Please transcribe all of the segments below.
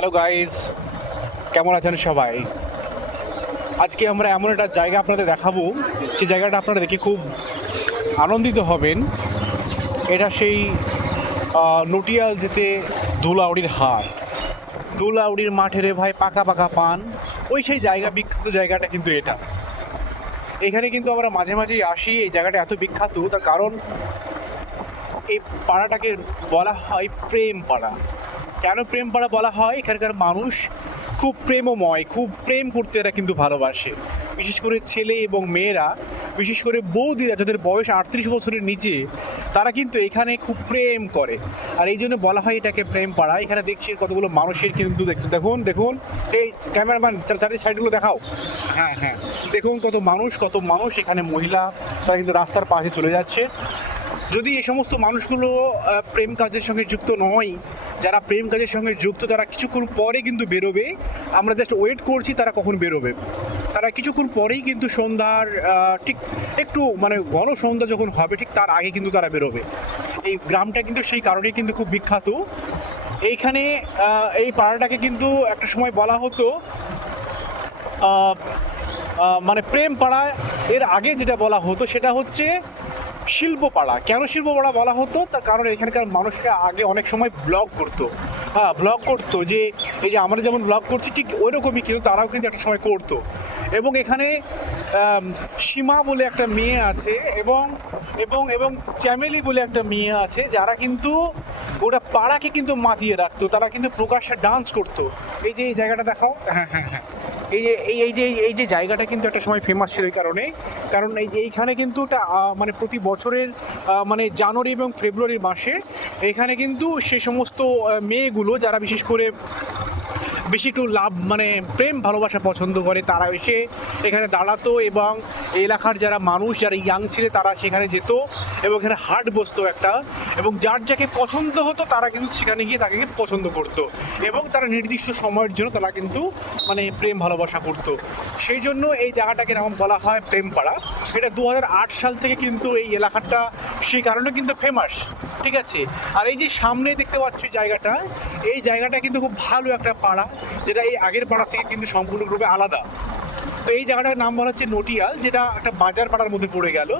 Hello guys, কেমন আছেন সবাই? আজকে আমরা এমন একটা জায়গা আপনাদের দেখাবো, সেই জায়গাটা আপনারা দেখে খুব আনন্দিত হবেন। এটা সেই নটিয়াল যেতে ধুলাউড়ির হাট। ধুলাউড়ির মাঠে রে ভাই পাকা পাকা পান, ওই সেই জায়গা, বিখ্যাত জায়গাটা কিন্তু এটা। এখানে কিন্তু আমরা মাঝে মাঝেই আসি। এই জায়গাটা এত বিখ্যাত, তার কারণ এই পাড়াটাকে বলা হয় প্রেম পাড়া। কেন প্রেম পাড়া বলা হয়? এখানকার মানুষ খুব প্রেমময়, খুব প্রেম করতে এরা কিন্তু ভালোবাসে। বিশেষ করে ছেলে এবং মেয়েরা, বিশেষ করে বৌদিরা যাদের বয়স 38 বছরের নিচে, তারা কিন্তু এখানে খুব প্রেম করে। আর এই জন্য বলা হয় এটাকে প্রেম পাড়া। এখানে দেখছি কতগুলো মানুষের কিন্তু দেখুন দেখুন, এই ক্যামেরাম্যান চারিদিকে সাইডগুলো দেখাও। হ্যাঁ হ্যাঁ, দেখুন কত মানুষ এখানে মহিলা, তারা কিন্তু রাস্তার পাশে চলে যাচ্ছে। যদি এই সমস্ত মানুষগুলো প্রেম কাজের সঙ্গে যুক্ত নয়, যারা প্রেম কাজের সঙ্গে যুক্ত, তারা কিছুক্ষণ পরে কিন্তু বেরোবে। আমরা জাস্ট ওয়েট করছি তারা কখন বেরোবে। তারা কিছুক্ষণ পরেই কিন্তু সন্ধ্যার ঠিক একটু মানে ঘন সন্ধ্যা যখন হবে, ঠিক তার আগে কিন্তু তারা বেরোবে। এই গ্রামটা কিন্তু সেই কারণেই কিন্তু খুব বিখ্যাত। এইখানে এই পাড়াটাকে কিন্তু একটা সময় বলা হতো মানে প্রেম পাড়া। এর আগে যেটা বলা হতো সেটা হচ্ছে শিল্পপাড়া। কেন শিল্পপাড়া বলা হতো? তার কারণ এখানকার মানুষরা আগে অনেক সময় ব্লগ করতো। ব্লগ করতো, যে এই যে আমরা যেমন ব্লগ করছি ঠিক ওই রকমই কিন্তু তারাও কিন্তু একটা সময় করতো। এবং এখানে সীমা বলে একটা মেয়ে আছে, এবং এবং এবং চ্যামেলি বলে একটা মেয়ে আছে, যারা কিন্তু ওটা পাড়াকে কিন্তু মাতিয়ে রাখতো। তারা কিন্তু প্রকাশ্যে ডান্স করতো। এই যে এই জায়গাটা দেখাও। হ্যাঁ হ্যাঁ হ্যাঁ, এই যে জায়গাটা কিন্তু একটা সময় ফেমাস ছিল এই কারণে, কারণ এই যে এইখানে কিন্তু একটা মানে প্রতি বছরের মানে জানুয়ারি এবং ফেব্রুয়ারি মাসে এখানে কিন্তু সেই সমস্ত মেয়েগুলো যারা বিশেষ করে বেশি একটু লাভ মানে প্রেম ভালোবাসা পছন্দ করে, তারা এসে এখানে দাঁড়াতো। এবং এলাকার যারা মানুষ, যারা ইয়াং ছিল, তারা সেখানে যেত এবং এখানে হাট বসতো একটা, এবং যার যাকে পছন্দ হতো তারা কিন্তু সেখানে গিয়ে তাকে পছন্দ করতো, এবং তারা নির্দিষ্ট সময়ের জন্য তারা কিন্তু মানে প্রেম ভালোবাসা করতো। সেই জন্য এই জায়গাটাকে নাম বলা হয় প্রেম পাড়া। এটা 2008 সাল থেকে কিন্তু এই এলাকাটা সেই কারণে কিন্তু ফেমাস। ঠিক আছে। আর এই যে সামনে দেখতে পাচ্ছি জায়গাটা, এই জায়গাটা কিন্তু খুব ভালো একটা পাড়া, যেটা এই আগের পাড়া থেকে কিন্তু সম্পূর্ণরূপে আলাদা। তো এই জায়গাটার নাম বলা হচ্ছে নটিয়াল, যেটা একটা বাজার পাড়ার মধ্যে পড়ে গেল।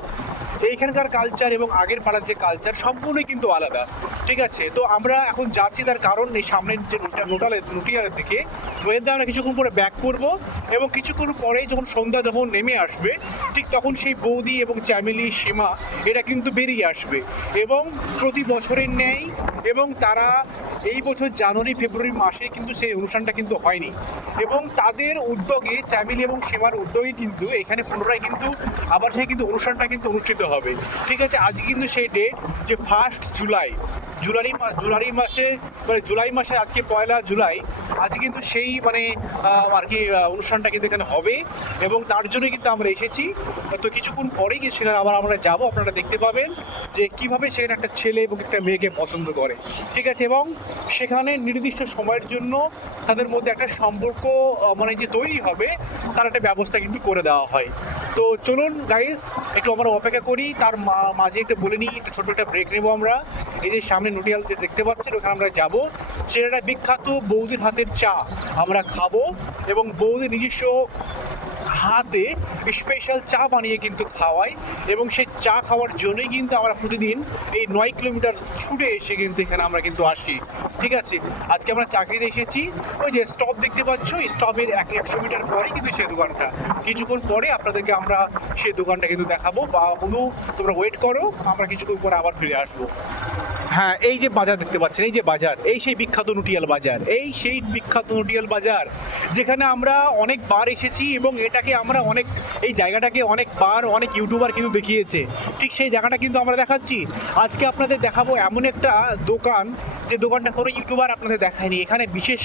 এইখানকার কালচার এবং আগের পাড়ার যে কালচার সম্পূর্ণই কিন্তু আলাদা। ঠিক আছে। তো আমরা এখন যাচ্ছি, তার কারণ এই সামনের যে নটিয়ালের দিকে ওয়েদার আমরা কিছুক্ষণ পরে ব্যাক করব, এবং কিছুক্ষণ পরেই যখন সন্ধ্যা যখন নেমে আসবে, ঠিক তখন সেই বৌদি এবং চ্যামেলি, সীমা, এটা কিন্তু বেরিয়ে আসবে। এবং প্রতি বছরের ন্যায়, এবং তারা এই বছর জানুয়ারি ফেব্রুয়ারি মাসে কিন্তু সেই অনুষ্ঠানটা কিন্তু হয়নি, এবং তাদের উদ্যোগে, চ্যামেলি এবং সীমার উদ্যোগে কিন্তু এখানে পুনরায় কিন্তু আবার সেই কিন্তু অনুষ্ঠানটা কিন্তু অনুষ্ঠিত হবে। ঠিক আছে। আজ কিন্তু সেই ডেট, যে 1 জুলাই, জুলাই মাসে আজকে 1 জুলাই, আজকে কিন্তু সেই মানে আর কি অনুষ্ঠানটা কিন্তু এখানে হবে, এবং তার জন্য কিন্তু আমরা এসেছি। তো কিছুক্ষণ পরেই কিন্তু সেখানে আবার আমরা যাব। আপনারা দেখতে পাবেন যে কিভাবে সেখানে একটা ছেলে এবং একটা মেয়েকে পছন্দ করে। ঠিক আছে। এবং সেখানে নির্দিষ্ট সময়ের জন্য তাদের মধ্যে একটা সম্পর্ক মানে যে তৈরি হবে, তার একটা ব্যবস্থা কিন্তু করে দেওয়া হয়। তো চলুন গাইস, একটু আমরা অপেক্ষা করি। তার মাঝে একটু বলে নিই, একটু ছোটো একটা ব্রেক নেবো আমরা। এই যে সামনে নটিয়াল যে দেখতে পাচ্ছেন, ওখানে আমরা যাব। সেটা একটা বিখ্যাত বৌদির হাতের চা আমরা খাবো, এবং বৌদির নিজস্ব হাতে স্পেশাল চা বানিয়ে কিন্তু খাওয়াই, এবং সেই চা খাওয়ার জন্যই কিন্তু আমরা প্রতিদিন এই 9 কিলোমিটার ছুটে এসে কিন্তু এখানে আমরা কিন্তু আসি। ঠিক আছে। আজকে আমরা চা খেতে এসেছি। ওই যে স্টপ দেখতে পাচ্ছ, স্টপের 100 মিটার পরেই কিন্তু সেই দোকানটা। কিছুক্ষণ পরে আপনাদেরকে আমরা সেই দোকানটা কিন্তু দেখাবো, বা বলু তোমরা ওয়েট করো, আমরা কিছুক্ষণ পরে আবার ফিরে আসবো। হ্যাঁ, এই যে বাজার দেখতে পাচ্ছেন, এই যে বাজার, এই সেই বিখ্যাত নটিয়াল বাজার, এই সেই বিখ্যাত নটিয়াল বাজার, যেখানে আমরা অনেকবার এসেছি, এবং এটাকে আমরা এই জায়গাটাকে অনেকবার অনেক ইউটিউবার কিন্তু দেখিয়েছে। ঠিক সেই জায়গাটা কিন্তু আমরা দেখাচ্ছি। আজকে আপনাদের দেখাবো এমন একটা দোকান, যে দোকানটা কোনো ইউটিউবার আপনাদের দেখায়নি। এখানে বিশেষ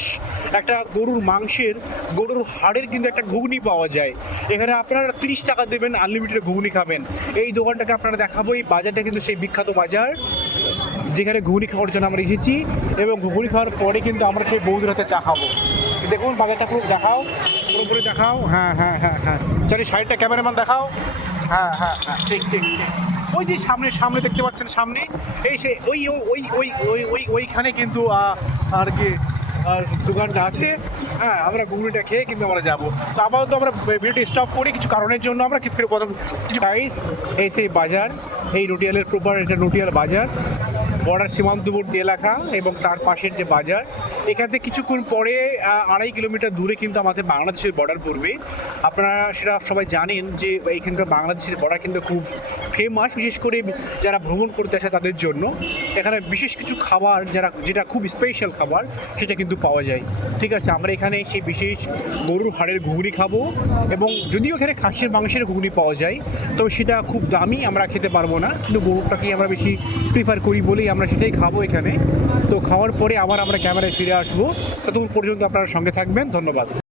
একটা গরুর মাংসের, গরুর হাড়ের কিন্তু একটা ঘুগনি পাওয়া যায়। এখানে আপনারা 30 টাকা দেবেন, আনলিমিটেড ঘুগনি খাবেন। এই দোকানটাকে আপনারা দেখাবো। এই বাজারটা কিন্তু সেই বিখ্যাত বাজার, যেখানে ঘুগনি খাওয়ার জন্য আমরা এসেছি, এবং ঘুগনি খাওয়ার পরে কিন্তু আমরা সেই বৌদির হাতে চা খাবো। দেখুন বাজারটা পুরো দেখাও, পুরোপুরি দেখাও। হ্যাঁ হ্যাঁ হ্যাঁ হ্যাঁ, চারি সাইডটা ক্যামেরাম্যান দেখাও। হ্যাঁ হ্যাঁ হ্যাঁ, ঠিক ঠিক ঠিক। ওই যে সামনে দেখতে পাচ্ছেন, সামনে এই সে ওইখানে কিন্তু আর কি দোকানটা আছে, হ্যাঁ আমরা ঘুগনিটা খেয়ে কিন্তু আমরা যাবো। তো আপাতত আমরা ভিডিওটি স্টপ করি কিছু কারণের জন্য, আমরা কি ফিরে প্রথম কিছু গাইস, এই সেই বাজার, এই নটিয়ালের প্রপার এটা নটিয়াল বাজার, বর্ডার সীমান্তবর্তী এলাকা এবং তার পাশের যে বাজার, এখান থেকে কিছুক্ষণ পরে 2.5 কিলোমিটার দূরে কিন্তু আমাদের বাংলাদেশের বর্ডার পড়বে। আপনারা সেটা সবাই জানেন যে এইখানকার বাংলাদেশের বর্ডার কিন্তু খুব ফেমাস, বিশেষ করে যারা ভ্রমণ করতে আসে তাদের জন্য। এখানে বিশেষ কিছু খাবার যেটা খুব স্পেশাল খাবার সেটা কিন্তু পাওয়া যায়। ঠিক আছে, আমরা এখানে সেই বিশেষ গরুর হাড়ের ঘুগনি খাবো, এবং যদিও এখানে খাসির মাংসের ঘুগনি পাওয়া যায়, তবে সেটা খুব দামি, আমরা খেতে পারবো না, কিন্তু গরুটাকেই আমরা বেশি প্রিফার করি বলেই আমরা সেটাই খাবো এখানে। তো খাওয়ার পরে আবার আমরা ক্যামেরায় ফিরে আসবো, ততক্ষণ পর্যন্ত আপনারা সঙ্গে থাকবেন, ধন্যবাদ।